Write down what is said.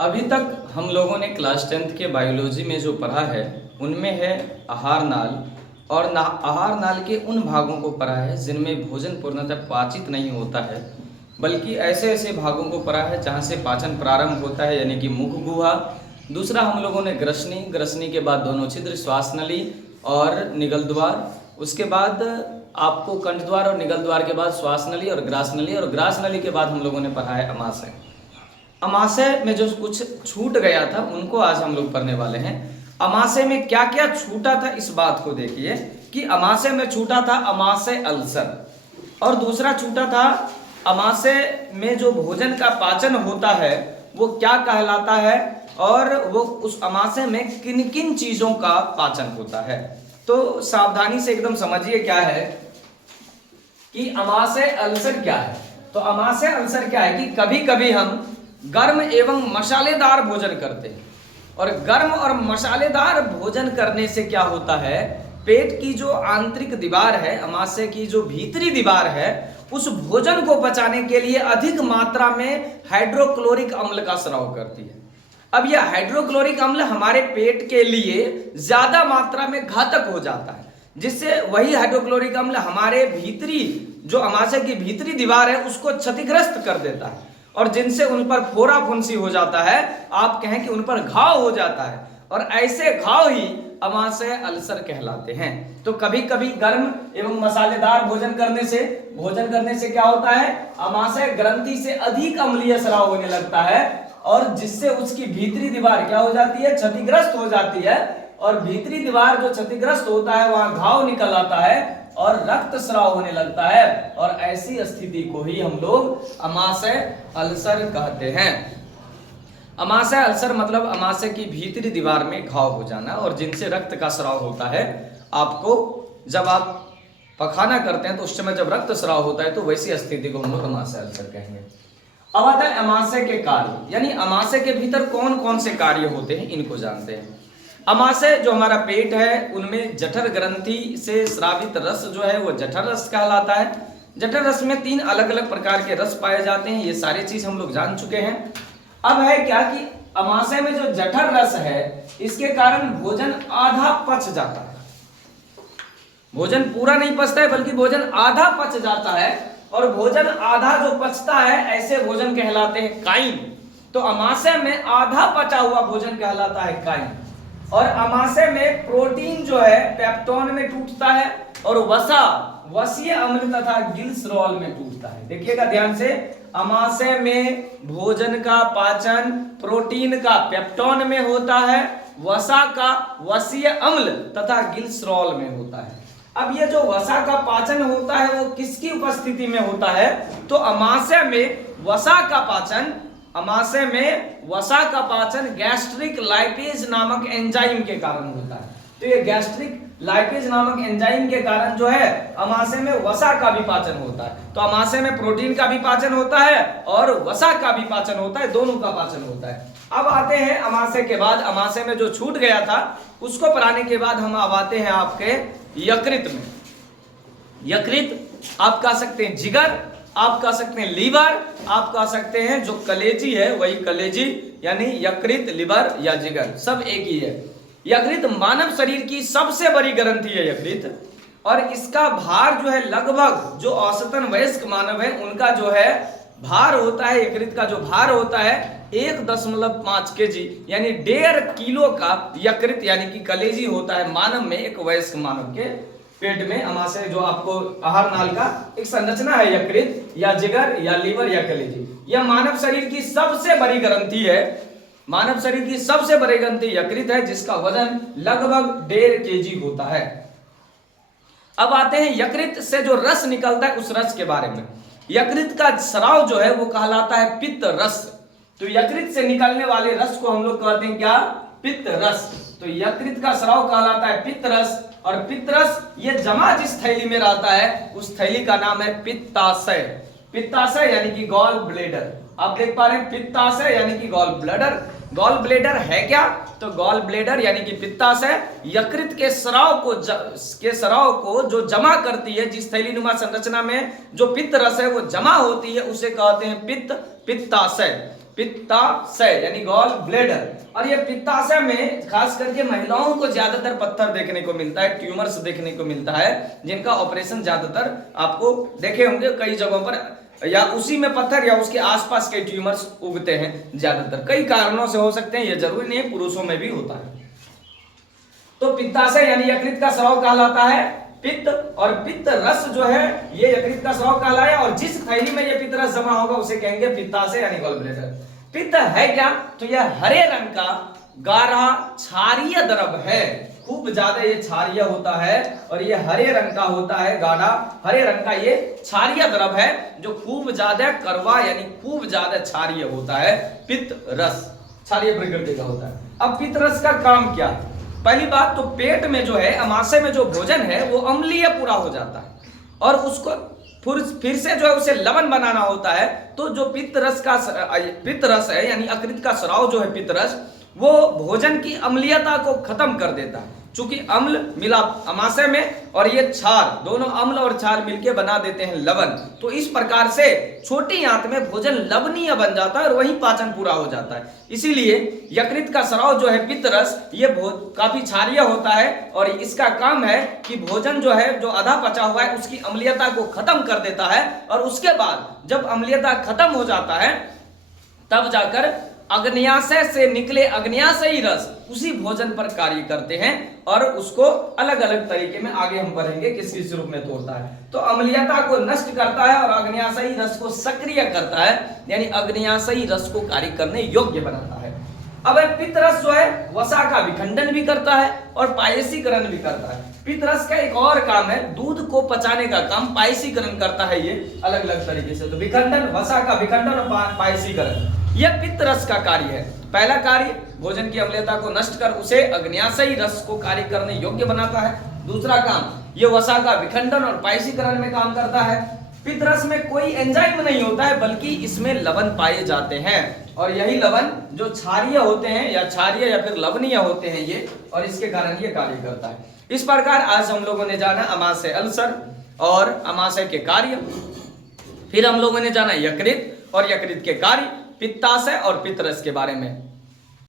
अभी तक हम लोगों ने क्लास 10th के बायोलॉजी में जो पढ़ा है उनमें है आहार नाल और आहार नाल के उन भागों को पढ़ा है जिनमें भोजन पूर्णतः पाचित नहीं होता है, बल्कि ऐसे ऐसे भागों को पढ़ा है जहाँ से पाचन प्रारंभ होता है, यानी कि मुख गुहा। दूसरा हम लोगों ने ग्रसनी, ग्रसनी के बाद दोनों छिद्र श्वास नली और निगल द्वार, उसके बाद आपको कंठ द्वार और निगल द्वार के बाद श्वास नली और ग्रास नली, और ग्रास नली के बाद हम लोगों ने पढ़ा है अमाशय। अमाशय में जो कुछ छूट गया था उनको आज हम लोग पढ़ने वाले हैं। अमाशय में क्या क्या छूटा था इस बात को देखिए कि अमाशय में छूटा था अमाशय अल्सर, और दूसरा छूटा था अमाशय में जो भोजन का पाचन होता है वो क्या कहलाता है, और वो उस अमाशय में किन किन चीजों का पाचन होता है। तो सावधानी से एकदम समझिए क्या है कि अमाशय अल्सर क्या है। तो अमाशय अल्सर क्या है कि कभी कभी हम गर्म एवं मसालेदार भोजन करते हैं, और गर्म और मसालेदार भोजन करने से क्या होता है, पेट की जो आंतरिक दीवार है, अमाशय की जो भीतरी दीवार है, उस भोजन को पचाने के लिए अधिक मात्रा में हाइड्रोक्लोरिक अम्ल का स्राव करती है। अब यह हाइड्रोक्लोरिक अम्ल हमारे पेट के लिए ज्यादा मात्रा में घातक हो जाता है, जिससे वही हाइड्रोक्लोरिक अम्ल हमारे भीतरी जो अमाशय की भीतरी दीवार है उसको क्षतिग्रस्त कर देता है, और जिनसे उन पर फोड़ा फुंसी हो जाता है, आप कहें कि उन पर घाव हो जाता है, और ऐसे घाव ही अमाशय अल्सर कहलाते हैं। तो कभी कभी गर्म एवं मसालेदार भोजन करने से क्या होता है, अमाशय ग्रंथि से अधिक अम्लीय स्राव होने लगता है, और जिससे उसकी भीतरी दीवार क्या हो जाती है, क्षतिग्रस्त हो जाती है, और भीतरी दीवार जो क्षतिग्रस्त होता है वहां घाव निकल आता है और रक्त स्राव होने लगता है, और ऐसी स्थिति को ही हम लोग अमाशय अल्सर कहते हैं। अमाशय अल्सर मतलब अमाशय की भीतरी दीवार में घाव हो जाना, और जिनसे रक्त का स्राव होता है। आपको जब आप पखाना करते हैं तो उस समय जब रक्त स्राव होता है तो वैसी स्थिति को हम लोग अमाशय अल्सर कहेंगे। अब आता है अमाशय के कार्य, यानी अमाशय के भीतर कौन कौन से कार्य होते हैं, इनको जानते हैं। अमाशय जो हमारा पेट है उनमें जठर ग्रंथि से स्रावित रस जो है वो जठर रस कहलाता है। जठर रस में 3 अलग अलग प्रकार के रस पाए जाते हैं, ये सारी चीज हम लोग जान चुके हैं। अब है क्या कि अमाशय में जो जठर रस है इसके कारण भोजन आधा पच जाता है। भोजन पूरा नहीं पचता है बल्कि भोजन आधा पच जाता है, और भोजन आधा जो पचता है ऐसे भोजन कहलाते हैं काइन। तो अमाशय में आधा पचा हुआ भोजन कहलाता है काइन। और अमाशय में प्रोटीन जो है पेप्टोन में टूटता है, और वसा वसीय अम्ल तथा गिल्सरॉल में टूटता है। देखिएगा ध्यान से, अमाशय में भोजन का पाचन प्रोटीन का पेप्टोन में होता है, वसा का वसीय अम्ल तथा गिल्सरॉल में होता है। अब ये जो वसा का पाचन होता है वो किसकी उपस्थिति में होता है, तो अमाशय में वसा का पाचन, अमाशय में वसा का पाचन गैस्ट्रिक लाइपेज नामक एंजाइम के कारण होता है। तो ये गैस्ट्रिक लाइपेज नामक एंजाइम के कारण जो है अमाशय में वसा का भी पाचन होता है। तो अमाशय में प्रोटीन का भी पाचन होता है और वसा का भी पाचन होता है, दोनों का पाचन होता है। अब आते हैं अमाशय के बाद, अमाशय में जो छूट गया था उसको पढ़ाने के बाद हम अब आते हैं आपके यकृत में। यकृत आप कह सकते हैं जिगर, आप कह सकते हैं लीवर, आप कह सकते हैं जो कलेजी है वही कलेजी, यानी यकृत, लिवर या जिगर सब एक ही है। यकृत मानव शरीर की सबसे बड़ी ग्रंथि है यकृत, और इसका भार जो है लगभग जो औसतन वयस्क मानव है उनका जो है भार होता है, यकृत का जो भार होता है 1.5 kg, यानी 1.5 किलो का यकृत यानी कि कलेजी होता है मानव में, एक वयस्क मानव के पेट में। अमाशय जो आपको आहार नाल का एक संरचना है, यकृत या जिगर या लीवर या कलेजी, यह मानव शरीर की सबसे बड़ी ग्रंथि है। मानव शरीर की सबसे बड़ी ग्रंथि यकृत है, जिसका वजन लगभग 1.5 kg होता है। अब आते हैं यकृत से जो रस निकलता है उस रस के बारे में। यकृत का स्राव जो है वो कहलाता है पित्त रस। तो यकृत से निकलने वाले रस को हम लोग कहते हैं क्या, पित्त रस। तो यकृत का स्राव कहलाता है पित्त रस, और पित्त रस ये जमा जिस थैली में रहता है उस थैली का नाम है पित्ताशय। पित्ताशय यानी कि गॉल ब्लेडर। आप देख पा रहे हैं पित्ताशय यानी कि गॉल ब्लैडर। गॉल ब्लेडर है क्या, तो गॉल ब्लेडर यानी कि पित्ताशय यकृत के स्राव को जो जमा करती है, जिस थैलीनुमा संरचना में जो पित्त रस है वो जमा होती है, उसे कहते हैं पित्ताशय। पित्ताशय यानी गॉल ब्लेडर। और ये पित्ताशय में खास करके महिलाओं को ज्यादातर पत्थर देखने को मिलता है, ट्यूमर्स देखने को मिलता है, जिनका ऑपरेशन ज्यादातर आपको देखे होंगे कई जगहों पर, या उसी में पत्थर या उसके आसपास के ट्यूमर्स उगते हैं ज्यादातर। कई कारणों से हो सकते हैं, ये जरूरी नहीं, पुरुषों में भी होता है। तो पित्ताशय यानी यकृत का स्राव कहलाता है पित्त, और पित्त रस जो है ये यकृत का स्राव कहलाया, और जिस थैली में ये पित्त रस जमा होगा उसे कहेंगे पित्ताशय यानी गॉल ब्लैडर। पित्त है क्या? तो यह हरे रंग का गाढ़ा क्षारीय द्रव है, खूब ज्यादा ये क्षारीय होता है, और ये हरे रंग का होता है, गाढ़ा हरे रंग का ये क्षारीय द्रव है, जो खूब ज्यादा कड़वा यानी खूब ज्यादा क्षारीय होता है। पित्त रस क्षारीय प्रकृति का होता है। अब पित्त रस का काम क्या है? पहली बात तो पेट में जो है, अमाशय में जो भोजन है वो अम्लीय पूरा हो जाता है, और उसको फिर से जो है उसे लवण बनाना होता है। तो जो पित्त रस है यानी यकृत का स्राव जो है पित्त रस, वो भोजन की अम्लीयता को खत्म कर देता है। चूंकि अम्ल मिला अमाशय में और ये क्षार, दोनों अम्ल और क्षार मिलके बना देते हैं लवण, तो इस प्रकार से छोटी आंत में भोजन लवणीय बन जाता है और वहीं पाचन पूरा हो जाता है। इसीलिए यकृत का स्राव जो है पित्त रस, ये काफी क्षारीय होता है, और इसका काम है कि भोजन जो है जो आधा पचा हुआ है उसकी अम्लीयता को खत्म कर देता है, और उसके बाद जब अम्लीयता खत्म हो जाता है तब जाकर अग्न्याशय से निकले अग्न्याशयी रस उसी भोजन पर कार्य करते हैं, और उसको अलग अलग तरीके में आगे हम पढ़ेंगे किस किस रूप में तोड़ता है। तो अम्लीयता को नष्ट करता है और अग्न्याशयी रस को सक्रिय करता है, यानी अग्न्याशयी रस को कार्य करने योग्य बनाता है। अब पित्त रस जो है वसा का विखंडन भी करता है और पायसीकरण भी करता है। पित्त रस का एक और काम है, दूध को पचाने का काम पायसीकरण करता है ये अलग अलग तरीके से। तो विखंडन, वसा का विखंडन और पायसीकरण, यह पित्त रस का कार्य है। पहला कार्य भोजन की अम्लीयता को नष्ट कर उसे अग्न्याशयी रस को कार्य करने योग्य बनाता है। दूसरा काम ये वसा का विखंडन और पायसीकरण में काम करता है। पित्त रस में कोई एंजाइम नहीं होता है, बल्कि इसमें लवण पाए जाते हैं, और यही लवण जो क्षारीय होते हैं या क्षारीय या फिर लवणीय होते हैं ये, और इसके कारण ये कार्य करता है। इस प्रकार आज हम लोगों ने जाना अमाशय अल्सर और अमाशय के कार्य, फिर हम लोगों ने जाना यकृत और यकृत के कार्य, पित्ताशय और पित्त रस के बारे में।